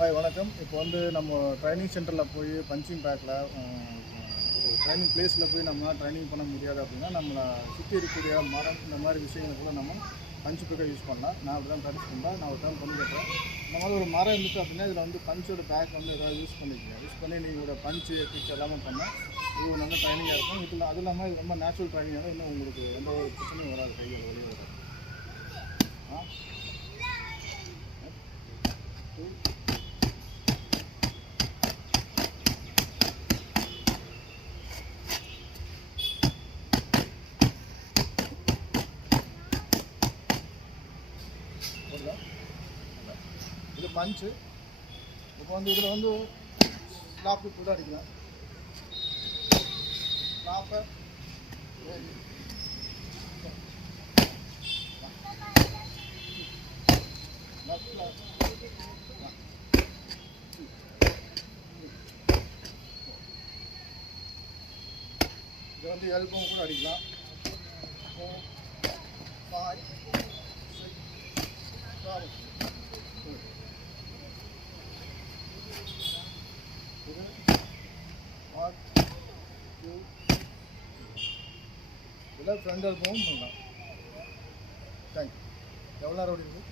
Hi வணக்கம். இப்போ நம்ம ட்ரைனிங் சென்டரில் போய் பஞ்சிங் பேக்கில் ஒரு ட்ரைனிங் பிளேஸில் போய் நம்ம ட்ரைனிங் பண்ண முடியாது அப்படின்னா நம்மளை சுற்றி இருக்கக்கூடிய மரம் இந்த மாதிரி விஷயங்களை கூட நம்ம பஞ்சு பேக்கை யூஸ் பண்ணலாம். நான் அப்படி தான் ப்ராக்டிஸ் பண்ணேன். நான் ஒரு டைம் பண்ணி கேட்டேன். இந்த மாதிரி ஒரு மரம் இருந்துச்சு அப்படின்னா இதில் பஞ்சோட பேக் ஏதாவது யூஸ் பண்ணிக்கோங்க. யூஸ் பண்ணி நீங்களோட பஞ்சு எத்திக்ஸ் எல்லாமே பண்ணால் இது ஒரு நல்ல ட்ரைனிங்காக இருக்கும். இதில் அது இல்லாமல் இது ரொம்ப நேச்சுரல் ட்ரைனிங்காக இன்னும் உங்களுக்கு எந்த ஒரு பிரச்சனையும் வராது, கைகள் வழி வராது. இது பஞ்சு. இப்போ இதில் ஸ்லாப் கூட அடிக்கலாம். ஸ்லாப்பை இது எல்போவும் கூட அடிக்கலாம். 4 5 6 7 இதில் ஃப்ரண்ட் எல்போவும் பண்ணலாம். தேங்க்யூ. எவ்வளோ நேரம் ஓடி இருக்குது?